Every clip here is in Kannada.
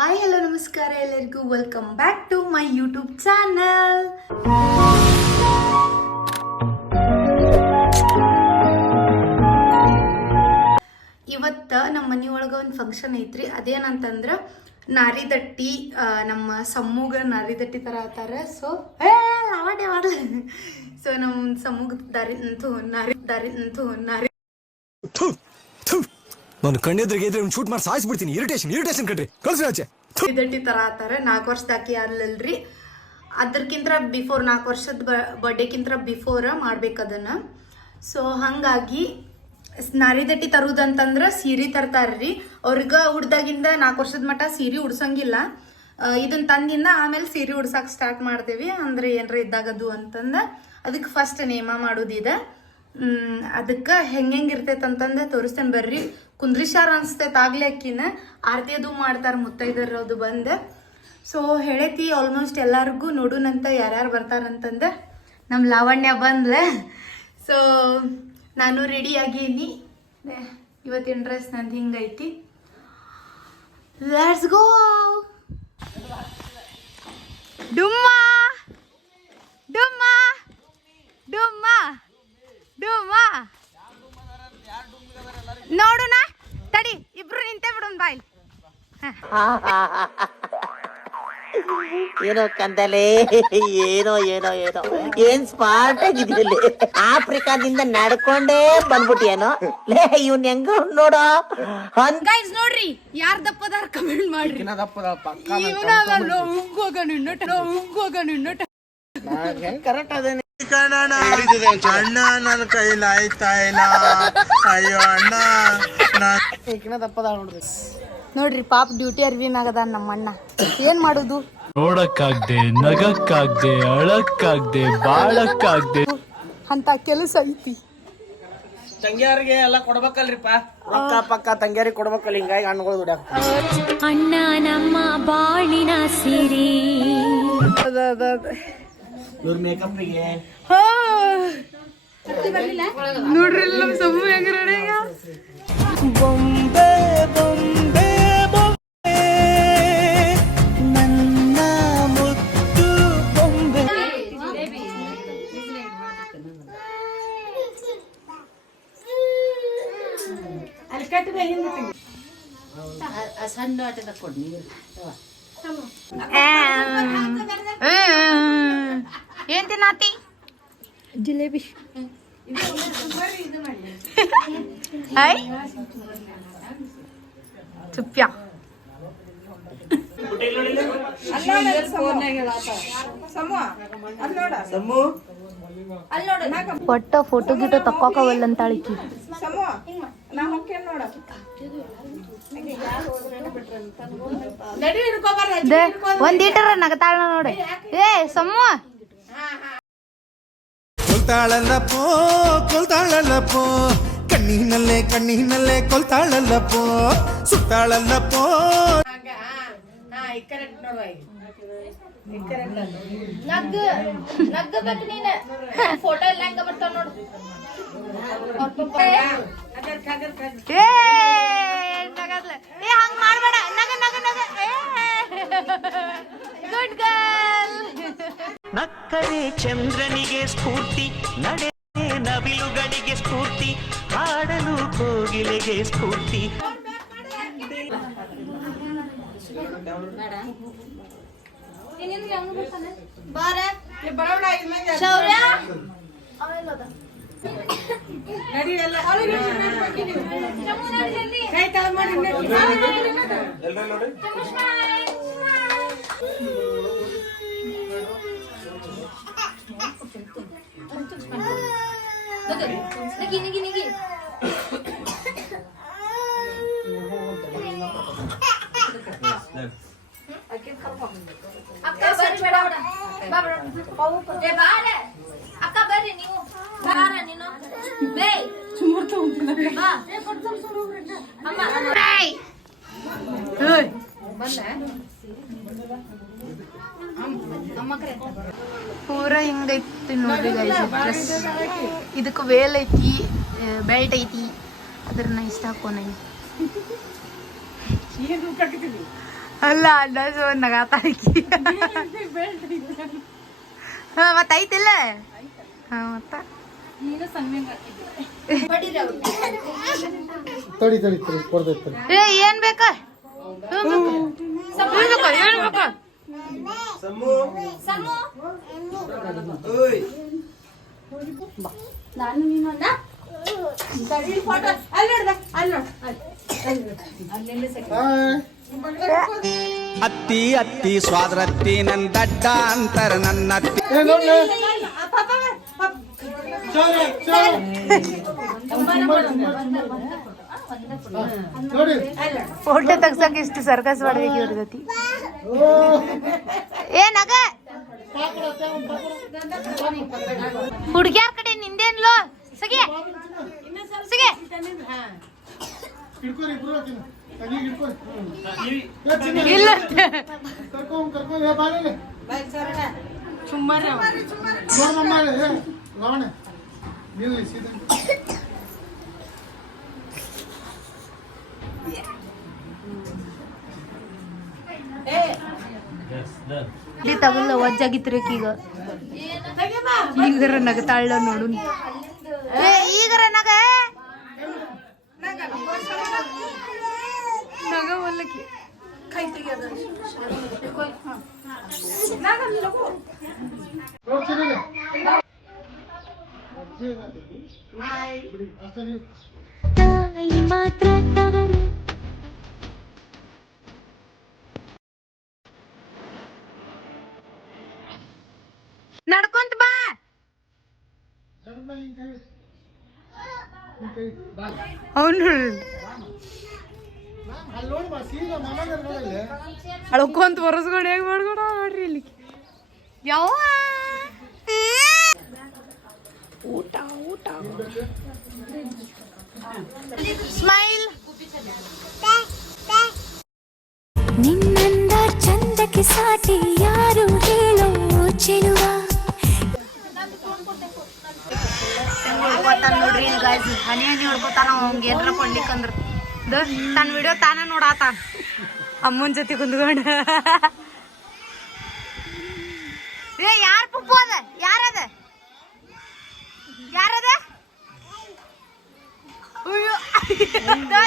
ಹಾಯ್ ಹಲೋ ನಮಸ್ಕಾರ ಎಲ್ಲರಿಗೂ welcome back to my YouTube channel. ಇವತ್ತ ನಮ್ಮ ಮನೆಯೊಳಗೆ ಒಂದು ಫಂಕ್ಷನ್ ಐತ್ರಿ. ಅದೇನಂತಂದ್ರೆ ನಾರಿದಟ್ಟಿ, ನಮ್ಮ ಸಮ್ಮೂಗ ನಾರಿದಟ್ಟಿ ಥರ ಆತಾರ. ಸೊ ಸೊ ನಮ್ಮ ಸಮ್ಮೂಗ ನಾರಿ ನಾನು ಕಣ್ಣೆದ್ರಿಗೆ ಇದ್ರೆ ಒಂದು ಶೂಟ್ ಮಾಡಿ ಸಾಯಿಸ್ಬಿಡ್ತೀನಿ. ಇರಿಟೇಷನ್ ಕಣ್ರಿ, ಕಳ್ಸಿ ಆಚೆ. ನಾರಿದಟ್ಟಿ ಥರ ಆತಾರ. 4 ವರ್ಷದಾಕಿ ಅಲ್ಲಲ್ರಿ, ಅದಕ್ಕಿಂತ ಬಿಫೋರ್ 4 ವರ್ಷದ ಬರ್ಡೇಕ್ಕಿಂತ ಬಿಫೋರ್ ಮಾಡ್ಬೇಕು ಅದನ್ನು. ಸೊ ಹಾಗಾಗಿ ನಾರಿದಟ್ಟಿ ತರುದಂತಂದ್ರೆ ಸೀರೆ ತರ್ತಾರ್ರಿ. ಅವ್ರಿಗೆ ಹುಡ್ದಾಗಿಂದ 4 ವರ್ಷದ ಮಟ್ಟ ಸೀರೆ ಉಡ್ಸಂಗಿಲ್ಲ. ಇದನ್ನ ತಂದಿಂದ ಆಮೇಲೆ ಸೀರೆ ಉಡ್ಸಕ್ಕೆ ಸ್ಟಾರ್ಟ್ ಮಾಡ್ತೇವಿ. ಅಂದ್ರೆ ಏನ್ರ ಇದ್ದಾಗದು ಅಂತಂದ ಅದಕ್ಕೆ ಫಸ್ಟ್ ನೇಮ ಮಾಡೋದಿದೆ. ಅದಕ್ಕೆ ಹೆಂಗಿರ್ತೈತೆ ಅಂತಂದು ತೋರಿಸ್ತೇನೆ ಬರ್ರಿ. ಕುಂದ್ರಿಶಾರ ಅನ್ಸ್ತೈತೆ ಆಗ್ಲೇ ಅಕ್ಕಿನ ಆರತಿ ಅದು ಮಾಡ್ತಾರೆ ಮುತ್ತೈದರದು ಬಂದು. ಸೊ ಹೇಳೈತಿ ಆಲ್ಮೋಸ್ಟ್ ಎಲ್ಲರಿಗೂ ನೋಡುನಂತ ಯಾರ್ಯಾರು ಬರ್ತಾರಂತಂದು. ನಮ್ಮ ಲಾವಣ್ಯ ಬಂದ್ಲೆ. ಸೊ ನಾನು ರೆಡಿ ಆಗೀನಿ. ಇವತ್ತಿನ ಡ್ರೆಸ್ ನಂದು ಹಿಂಗೈತಿ. Let's go. ಡುಮ್ಮ ಡುಮ್ಮ ಡುಮ್ಮ ಡುಮ್ಮ ನೋಡುನ ತಡಿ, ಇಬ್ರು ನಿಂತೇ ಬಿಡೋಣ ಬಾಯ್. ಏನೋ ಕಂದಲೆ, ಏನೋ ಏನೋ ಏನೋ ಏನ್ ಸ್ಮಾರ್ಟ್ ಆಗಿದ್ಯಲ್ಲಿ. ಆಫ್ರಿಕಾದಿಂದ ನಡ್ಕೊಂಡೇ ಬಂದ್ಬಿಟ್ಟಿಯೇನೋ ಲೇ. ಇವ್ನ ಹೆಂಗ ನೋಡೋ. ಗೈಸ್ ನೋಡ್ರಿ ಯಾರ್ ದಪ್ಪದಾರ ಕಮೆಂಟ್ ಮಾಡ್ರಿ. ಕರೆಕ್ಟ್ ಅದೇನೆ. ಅಣ್ಣ ನನ್ನ ಕೈಲಾಯ್ತಾ ಇಲ್ಲ. ಅಯ್ಯೋ ಅಣ್ಣ ನೋಡ್ರಿ ಪಾಪ ಡ್ಯೂಟಿ ಅರ್ವಿನ್ ಆಗದ ನಮ್ಮ ಅಣ್ಣ. ಏನ್ ಮಾಡುದು, ನೋಡಕ್ಕಾಗ್ದೆ, ನಗಕ್ಕಾಗ್ದೆ, ಅಳಕ್ಕಾಗ್ದೆ, ಬಾಳಕ್ಕಾಗ್ದೆ ಅಂತ ಕೆಲಸ ಐತಿ. ತಂಗಿಯರಿಗೆ ಎಲ್ಲ ಕೊಡ್ಬೇಕಲ್ರಿಪ್ಪ, ರೊಕ್ಕ ಪಕ್ಕ ತಂಗಿಯರಿಗೆ ಕೊಡ್ಬೇಕಲ್ಲ. ಹಿಂಗಾಗಿ ಹಣ್ಣುಗಳು ದುಡ್ಯಾಕ ಅಣ್ಣ ನಮ್ಮ ಬಾಳಿನ ಸಿರಿ. ಇವ್ರ ಮೇಕಪ್ಗೆ ನೋಡ್ರಿ ನಮ್ಮ ಸಮ್ಮು ಹೆಂಗ ಬೊಂಬೆ ಬೊಂಬೆ ಬೊಂಬೆ ನನ್ನ ಮುದ್ದು ಬೊಂಬೆ. ಸಣ್ಣ ಆಟದ ಕೊಡಿ. ಏನ್ ತಿನ್ನಾತಿ? ಜಿಲೇಬಿ. ಹಾಯ್ ತುಪ್ಯ. ಒಟ್ಟ ಫೋಟೋ ಗಿಟೋ ತಕ್ಕೋಕವಲ್ಲಂತಾಳಿಕಿ. ಒಂದೀಟರ ನಗತಾಳ ನೋಡಿ. ಏ ಸಮ್ಮು ಕೊಲ್ತಾಳಲ್ಲಪ್ಪೋ ಕಣ್ಣಿನಲ್ಲೇ ಕೊಲ್ತಾಳಲ್ಲಪ್ಪೋ ಸುತ್ತಾಳಲ್ಲಪ್ಪೋ. ಫೋಟೋ ಎಲ್ಲ ಹೆಂಗ ಬರ್ತಾವ ನೋಡು. ಹಂಗ ಮಾಡ್ಬೇಡ. ನಗ ನಗ ನಗ. Good girl. ನಕ್ಕರೆ ಚಂದ್ರನಿಗೆ ಸ್ಫೂರ್ತಿ, ನಡೆ ನವಿಲುಗಳಿಗೆ ಸ್ಫೂರ್ತಿ, ಹಾಡಲು ಕೋಗಿಲೆಗೆ ಸ್ಫೂರ್ತಿ. ಅಕ್ಕ ಬರ್ರಿ ನೀವು. ಪೂರ ಹಿಂಗೈತಿ ನೋಡ್ರಿ ಡ್ರೆಸ್. ಇದಕ್ಕೆ ವೇಲ್ ಐತಿ, ಬೆಲ್ಟ್ ಐತಿ, ಅದ್ರನ್ನ ಇಷ್ಟ ಹಾಕೋಣ. ಅಲ್ಲ ಅಣ್ಣ ನಗಾತಾಕಿ ಮತ್ತ ಐತಿಲ್ಲ ಹಾ ಮತ್ತ ಏ ಏನ್ ಬೇಕ ಏನ್ ಬೇಕ ಅತ್ತಿ ಅತ್ತಿ ಸ್ವಾದ್ರತ್ತಿ ನನ್ ದಡ್ಡ ಅಂತರ ನನ್ನ ಅತ್ತಿ ಫೋಟೋ ತಗ್ಸಕ್ ಇಷ್ಟು ಸರ್ಕಸ್ ಮಾಡ್ಬೇಕು ಇವ್ರದತಿ ಏನಾಗ ಹುಡ್ಗ್ಯಾರ ಕಡೆ ನಿಂದೇನ್ಲೋ ಸಗೆ ಸಗೆ ಇಲ್ಲ ಇಲ್ಲಿ ತಗಲ್ಲ ವಜ್ಜಾಗಿತ್ರಿಕ್ ಈಗ ಈಗರ ನಗತಾಳ ನೋಡು ಈಗರ ನಗ ನಗ ಒಲ್ಲಕಿ ಮಾತ್ರ ನಡ್ಕೊಂತ ಬಾ ಅವನು ಅಳ್ಕೊಂತ ಬರಸ್ಕೊಂಡು ಹೇಗೆ ಮಾಡ್ಕೊಡ ನೋಡ್ರಿ ಇಲ್ಲಿ ಯಾವ ಊಟ ಊಟ ಸ್ಮೈಲ್ ನಿನ್ನಂದ ಚಂದಕ್ಕೆ ಸಾಟಿ ಯಾರು ಹೇಳೋ ಚೆಲುವ ಹೊಡ್ಕೊತಾನ ನೋಡ್ರಿ ಇಲ್ಲಿ ಗಾಯ್ಸ್ ಹನಿ ಹನಿ ಹೊಡ್ಕೊತಾನ ಅವ್ಗೆ ಏನ್ರ ಕೊಂಡ್ಲಿಕ್ಕಂದ್ರ ತನ್ನ ವಿಡಿಯೋ ತಾನ ನೋಡಾತ ಅಮ್ಮನ ಜೊತೆ ಕುಂದ್ಕೊಂಡ ಏ ಯಾರ ಪುಪ್ಪು ಅದ ಯಾರದ ಯಾರದ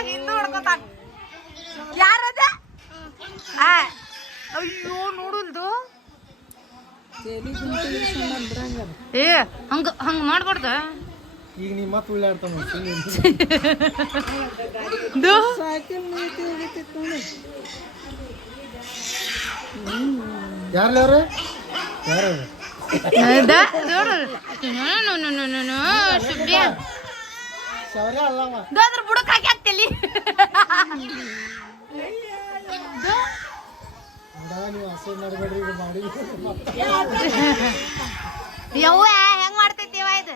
ಹಿಂದೂ ಹೊಡ್ಕೊತಾನ ಯಾರದ ಅಯ್ಯೋ ನೋಡುಲ್ದು ಏ ಹಂಗ ಹಂಗ ಮಾಡ್ಬಾರ್ದ ಈಗ ನೀ ಮತ್ತೆ ಉಳ್ಳಾಡ್ತಾವ ಯಾರು ಬುಡಕ್ ಹಾಕಿ ಹಾಕ್ತೇಲಿ ಯವ್ವ ಹೆಂಗ್ ಮಾಡ್ತೈತಿ ಇದು